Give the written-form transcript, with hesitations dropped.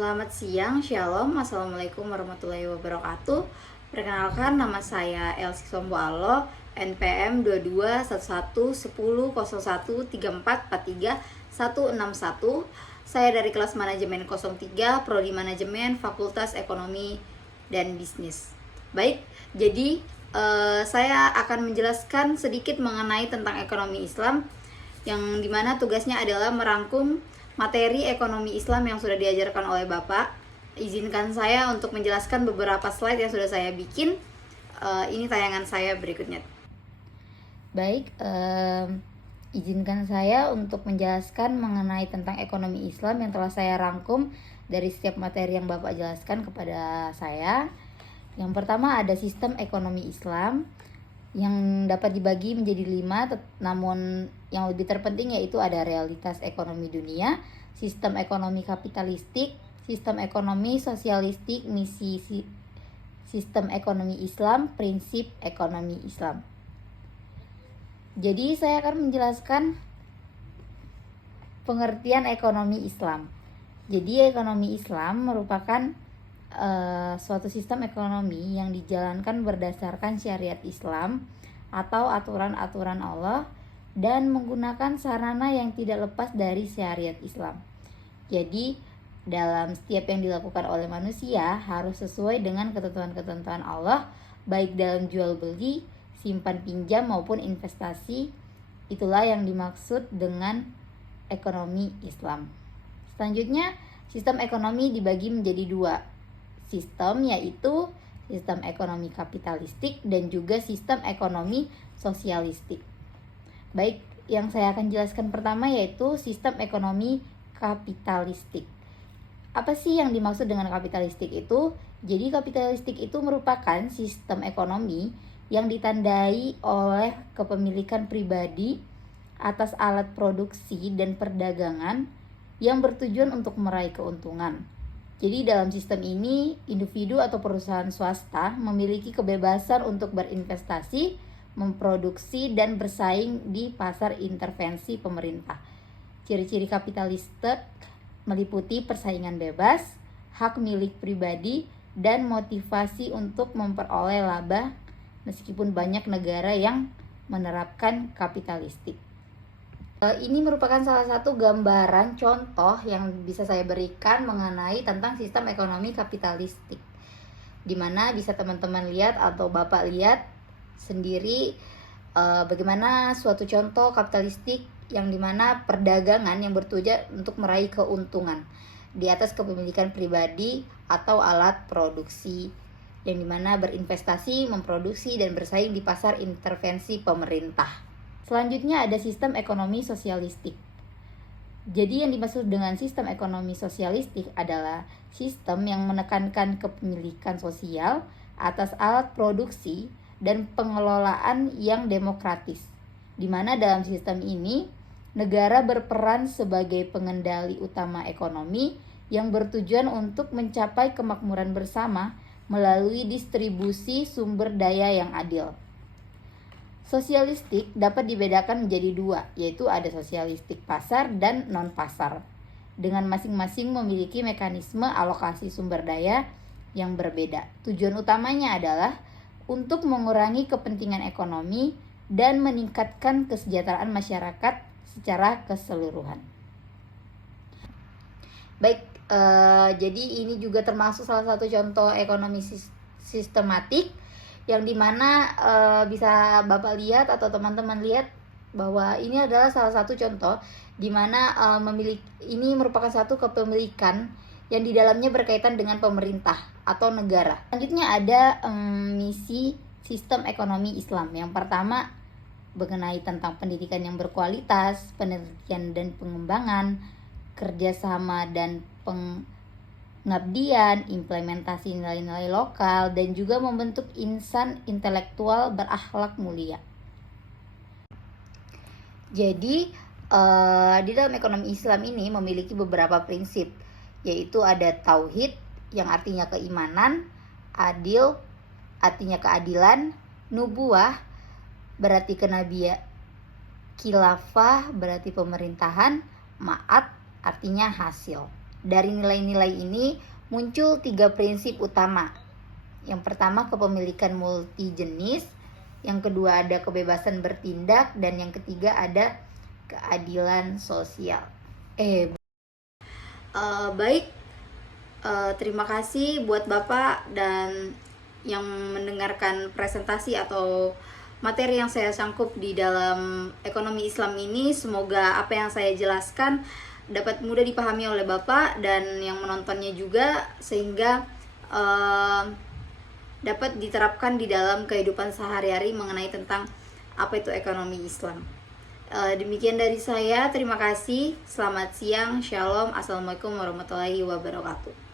Selamat siang, Shalom, Assalamualaikum warahmatullahi wabarakatuh. Perkenalkan, nama saya Elsi Somboalo, NPM 22111013443161. Saya dari kelas manajemen 03, Prodi Manajemen, Fakultas Ekonomi dan Bisnis. Baik, jadi saya akan menjelaskan sedikit mengenai tentang ekonomi Islam, yang dimana tugasnya adalah merangkum materi ekonomi Islam yang sudah diajarkan oleh Bapak. Izinkan saya untuk menjelaskan beberapa slide yang sudah saya bikin. Ini tayangan saya berikutnya. Baik, izinkan saya untuk menjelaskan mengenai tentang ekonomi Islam yang telah saya rangkum dari setiap materi yang Bapak jelaskan kepada saya. Yang pertama ada sistem ekonomi Islam yang dapat dibagi menjadi 5, namun yang lebih terpenting yaitu ada realitas ekonomi dunia, sistem ekonomi kapitalistik, sistem ekonomi sosialistik, misi sistem ekonomi Islam, prinsip ekonomi Islam. Jadi saya akan menjelaskan pengertian ekonomi Islam. Jadi ekonomi Islam merupakan suatu sistem ekonomi yang dijalankan berdasarkan syariat Islam atau aturan-aturan Allah dan menggunakan sarana yang tidak lepas dari syariat Islam. Jadi dalam setiap yang dilakukan oleh manusia harus sesuai dengan ketentuan-ketentuan Allah, baik dalam jual beli, simpan pinjam maupun investasi. Itulah yang dimaksud dengan ekonomi Islam. Selanjutnya, sistem ekonomi dibagi menjadi 2 sistem, yaitu sistem ekonomi kapitalistik dan juga sistem ekonomi sosialistik. Baik, yang saya akan jelaskan pertama yaitu sistem ekonomi kapitalistik. Apa sih yang dimaksud dengan kapitalistik itu? Jadi kapitalistik itu merupakan sistem ekonomi yang ditandai oleh kepemilikan pribadi atas alat produksi dan perdagangan yang bertujuan untuk meraih keuntungan. Jadi dalam sistem ini, individu atau perusahaan swasta memiliki kebebasan untuk berinvestasi, memproduksi, dan bersaing di pasar intervensi pemerintah. Ciri-ciri kapitalistik meliputi persaingan bebas, hak milik pribadi, dan motivasi untuk memperoleh laba meskipun banyak negara yang menerapkan kapitalistik. Ini merupakan salah satu gambaran contoh yang bisa saya berikan mengenai tentang sistem ekonomi kapitalistik, dimana bisa teman-teman lihat atau Bapak lihat sendiri bagaimana suatu contoh kapitalistik yang dimana perdagangan yang bertujuan untuk meraih keuntungan di atas kepemilikan pribadi atau alat produksi, yang dimana berinvestasi, memproduksi, dan bersaing di pasar intervensi pemerintah. Selanjutnya ada sistem ekonomi sosialistik. Jadi yang dimaksud dengan sistem ekonomi sosialistik adalah sistem yang menekankan kepemilikan sosial atas alat produksi dan pengelolaan yang demokratis, di mana dalam sistem ini negara berperan sebagai pengendali utama ekonomi yang bertujuan untuk mencapai kemakmuran bersama melalui distribusi sumber daya yang adil. Sosialistik dapat dibedakan menjadi 2, yaitu ada sosialistik pasar dan non-pasar, dengan masing-masing memiliki mekanisme alokasi sumber daya yang berbeda. Tujuan utamanya adalah untuk mengurangi kepentingan ekonomi dan meningkatkan kesejahteraan masyarakat secara keseluruhan. Baik, jadi ini juga termasuk salah satu contoh ekonomi sistematik yang dimana bisa Bapak lihat atau teman-teman lihat bahwa ini adalah salah satu contoh dimana ini merupakan satu kepemilikan yang di dalamnya berkaitan dengan pemerintah atau negara. Selanjutnya ada misi sistem ekonomi Islam. Yang pertama mengenai tentang pendidikan yang berkualitas, penelitian dan pengembangan, kerjasama dan pengabdian, implementasi nilai-nilai lokal, dan juga membentuk insan intelektual berakhlak mulia. Jadi di dalam ekonomi Islam ini memiliki beberapa prinsip, yaitu ada tauhid yang artinya keimanan, adil artinya keadilan, nubuwah berarti kenabian, khilafah berarti pemerintahan, ma'ad artinya hasil. Dari nilai-nilai ini muncul 3 prinsip utama. Yang pertama, kepemilikan multi jenis. Yang kedua, ada kebebasan bertindak. Dan yang ketiga, ada keadilan sosial. Baik, terima kasih buat Bapak dan yang mendengarkan presentasi atau materi yang saya sangkup di dalam ekonomi Islam ini. Semoga apa yang saya jelaskan dapat mudah dipahami oleh Bapak dan yang menontonnya juga, sehingga dapat diterapkan di dalam kehidupan sehari-hari mengenai tentang apa itu ekonomi Islam. Demikian dari saya, terima kasih, selamat siang, shalom, assalamualaikum warahmatullahi wabarakatuh.